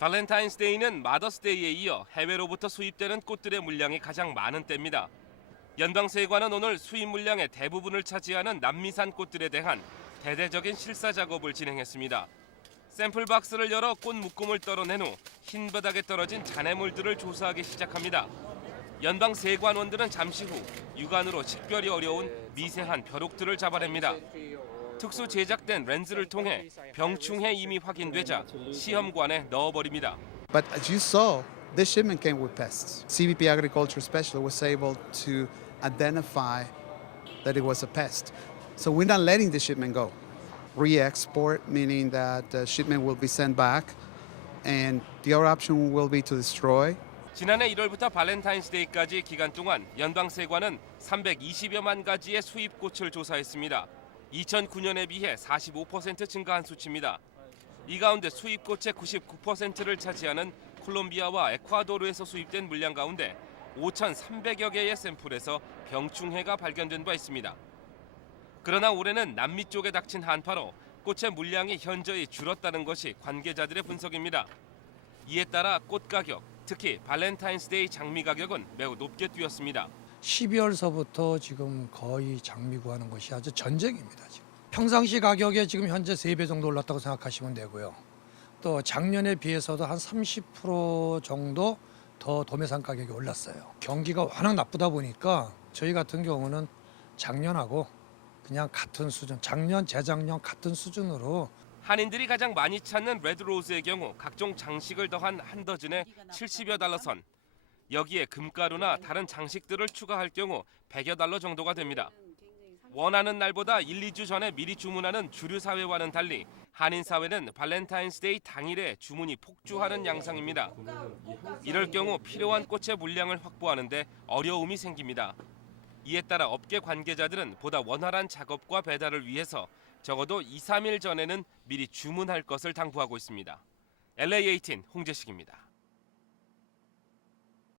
발렌타인스데이는 마더스데이에 이어 해외로부터 수입되는 꽃들의 물량이 가장 많은 때입니다. 연방세관은 오늘 수입 물량의 대부분을 차지하는 남미산 꽃들에 대한 대대적인 실사 작업을 진행했습니다. 샘플 박스를 열어 꽃 묶음을 떨어낸 후 흰 바닥에 떨어진 잔해물들을 조사하기 시작합니다. 연방 세관원들은 잠시 후 육안으로 식별이 어려운 미세한 벼룩들을 잡아냅니다. 특수 제작된 렌즈를 통해 병충해 이미 확인되자 시험관에 넣어버립니다. But as you saw, this shipment came with pests. CBP Agriculture Specialist was able to identify that it was a pest. So we're not letting the shipment go. Re-export, meaning that the shipment will be sent back, and the other option will be to destroy. 지난해 1월부터 발렌타인스데이까지 기간 동안 연방세관은 320여만 가지의 수입 꽃을 조사했습니다. 2009년에 비해 45% 증가한 수치입니다. 이 가운데 수입 꽃의 99%를 차지하는 콜롬비아와 에콰도르에서 수입된 물량 가운데 5,300여 개의 샘플에서 병충해가 발견된 바 있습니다. 그러나 올해는 남미 쪽에 닥친 한파로 꽃의 물량이 현저히 줄었다는 것이 관계자들의 분석입니다. 이에 따라 꽃 가격, 특히 발렌타인스데이 장미 가격은 매우 높게 뛰었습니다. 12월서부터 지금 거의 장미 구하는 것이 아주 전쟁입니다. 지금. 평상시 가격에 지금 현재 3배 정도 올랐다고 생각하시면 되고요. 또 작년에 비해서도 한 30% 정도 더 도매상 가격이 올랐어요. 경기가 워낙 나쁘다 보니까 저희 같은 경우는 작년하고 그냥 같은 수준, 작년, 재작년 같은 수준으로 한인들이 가장 많이 찾는 레드로즈의 경우 각종 장식을 더한 한 더즌에 70여 달러 선. 여기에 금가루나 다른 장식들을 추가할 경우 100여 달러 정도가 됩니다. 원하는 날보다 1, 2주 전에 미리 주문하는 주류 사회와는 달리 한인 사회는 발렌타인스데이 당일에 주문이 폭주하는 양상입니다. 이럴 경우 필요한 꽃의 물량을 확보하는데 어려움이 생깁니다. 이에 따라 업계 관계자들은 보다 원활한 작업과 배달을 위해서 적어도 2, 3일 전에는 미리 주문할 것을 당부하고 있습니다. LA18 홍재식입니다.